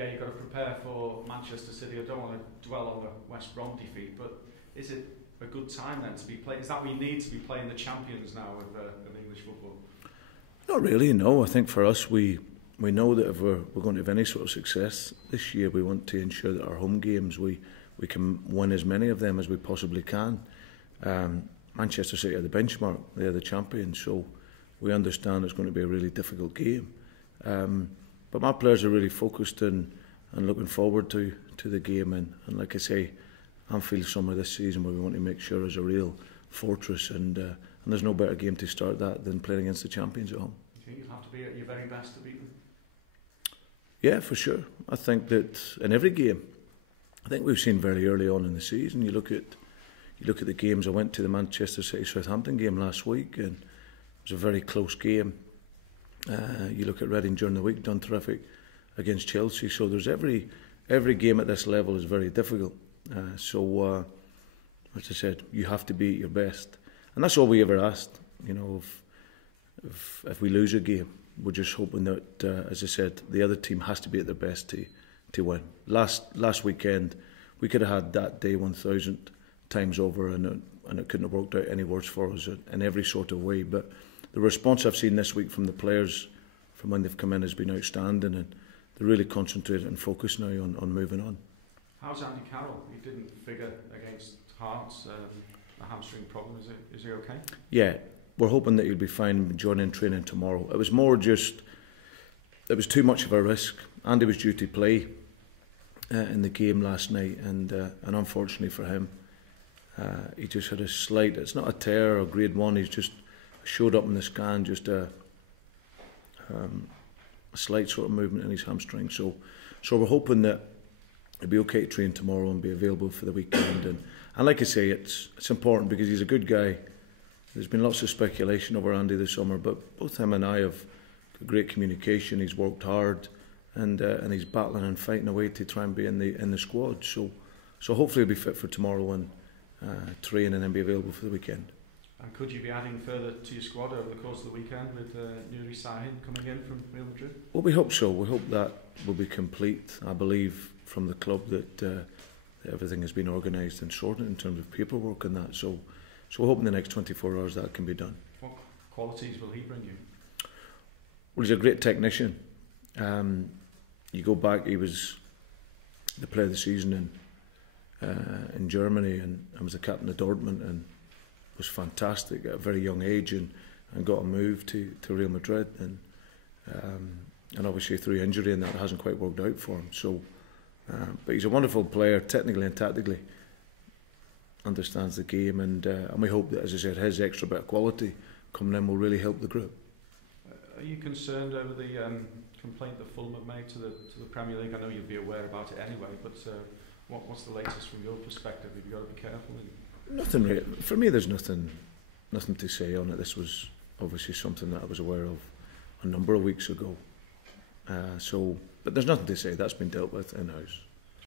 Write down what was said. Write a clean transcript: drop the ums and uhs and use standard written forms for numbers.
Yeah, you've got to prepare for Manchester City. I don't want to dwell on the West Brom defeat, but is it a good time then to be playing? Is that what you need to be playing the champions now of English football? Not really, no. I think for us, we know that if we're going to have any sort of success this year, we want to ensure that our home games, we can win as many of them as we possibly can. Manchester City are the benchmark, they're the champions, so we understand it's going to be a really difficult game. But my players are really focused and looking forward to the game, and like I say, Anfield summer this season where we want to make sure is a real fortress, and there's no better game to start that than playing against the champions at home. Do you think you'll have to be at your very best to beat them? Yeah, for sure. I think that in every game, I think we've seen very early on in the season, you look at the games. I went to the Manchester City Southampton game last week, and it was a very close game. You look at Reading during the week, done terrific against Chelsea. So there's every game at this level is very difficult. So as I said, you have to be at your best, and that's all we ever asked. You know, if we lose a game, we're just hoping that, as I said, the other team has to be at their best to win. Last weekend, we could have had that day 1,000 times over, and it couldn't have worked out any worse for us in every sort of way. But the response I've seen this week from the players, from when they've come in, has been outstanding, and they're really concentrated and focused now on moving on. How's Andy Carroll? He didn't figure against Hearts, a hamstring problem. Is he okay? Yeah, we're hoping that he'll be fine joining training tomorrow. It was more just, it was too much of a risk. Andy was due to play in the game last night, and unfortunately for him, he just had a slight, it's not a tear or grade 1, he's just showed up in the scan, just a slight sort of movement in his hamstring. So we're hoping that he'll be okay to train tomorrow and be available for the weekend. And like I say, it's important because he's a good guy. There's been lots of speculation over Andy this summer, but both him and I have great communication. He's worked hard, and he's battling and fighting away to try and be in the squad. So hopefully he'll be fit for tomorrow and train and then be available for the weekend. And could you be adding further to your squad over the course of the weekend with Nuri Sahin coming in from Real Madrid? Well, we hope so. We hope that will be complete. I believe from the club that everything has been organised and sorted in terms of paperwork and that. So we're hoping the next 24 hours that can be done. What qualities will he bring you? Well, he's a great technician. You go back, he was the player of the season in Germany, and was the captain of Dortmund, and was fantastic at a very young age, and got a move to Real Madrid, and obviously through injury and that hasn't quite worked out for him. So, but he's a wonderful player, technically and tactically, understands the game, and we hope that, as I said, his extra bit of quality coming in will really help the group. Are you concerned over the complaint that Fulham have made to the Premier League? I know you'll be aware about it anyway, but what's the latest from your perspective? Have you got to be careful? Nothing really. For me, there's nothing to say on it. This was obviously something that I was aware of a number of weeks ago. But there's nothing to say. That's been dealt with in-house.